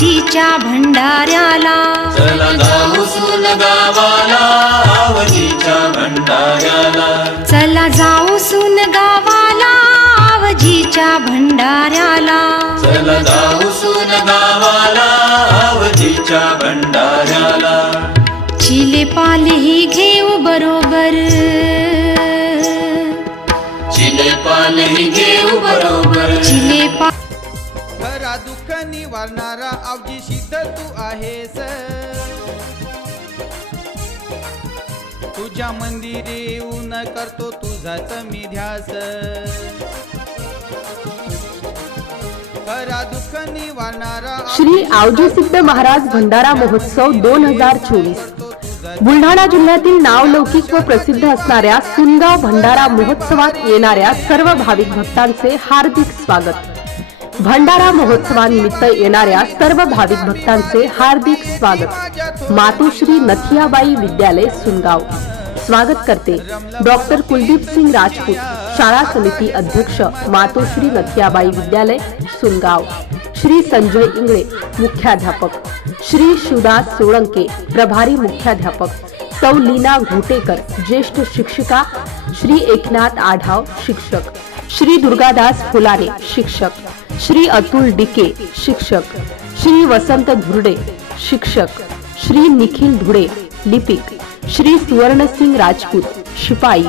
आवजीच्या भंडाऱ्याला. चला जाऊ सून गावाला आवजीच्या भंडाऱ्याला. चला जाऊ सून गावाला आवजीच्या भंडाऱ्याला. चला जाऊ सून गावाला आवजीच्या भंडाऱ्याला. चिले पालही घेऊ बरोबर. चिले पालही घेऊ बरोबर. चिले खरा दुःख निवारणारा आवजी सिद्ध तू आहेस. तुझ्या मंदिरी येऊन करतो तुझाच मी ध्यास. खरा दुःख निवारणारा श्री आवजी सिद्ध महाराज भंडारा महोत्सव 2024. बुलढाणा जिल्ह्यातील नावलौकिक व प्रसिद्ध असणाऱ्या सुनगाव भंडारा महोत्सवात येणाऱ्या सर्व भाविक भक्तांचे हार्दिक स्वागत. भंडारा महोत्सवानिमित्त येणाऱ्या सर्व भाविक भक्तांचे हार्दिक स्वागत. मातोश्री नथियाबाई विद्यालय सुनगाव स्वागत करते. डॉक्टर कुलदीप सिंग राजपूत, शाळा समिती अध्यक्ष, मातोश्री नथियाबाई विद्यालय सुनगाव. श्री संजय इंगळे, मुख्याध्यापक. श्री शिवदास सोळंके, प्रभारी मुख्याध्यापक. सौ लीना घोटेकर, ज्येष्ठ शिक्षिका. श्री एकनाथ आढाव, शिक्षक. श्री दुर्गादास फुलारे, शिक्षक. श्री अतुल डिके, शिक्षक. श्री वसंत धुर्डे, शिक्षक. श्री निखिल धुडे, लिपिक. श्री सुवर्णसिंग राजपूत, शिपाई.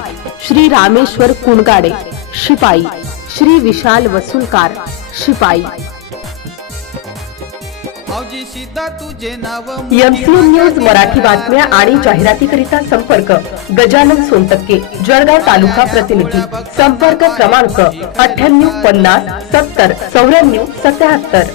श्री रामेश्वर कुणगाडे, शिपाई. श्री विशाल वसुलकार, शिपाई. आवजी सिद्ध तुझे नाव. एमसीएन न्यूज मराठी बातम्या आणि जाहिरातीकरिता संपर्क गजानन सोनटक्के, जळगाव तालुका प्रतिनिधी. संपर्क क्रमांक 98 50 70 94 77.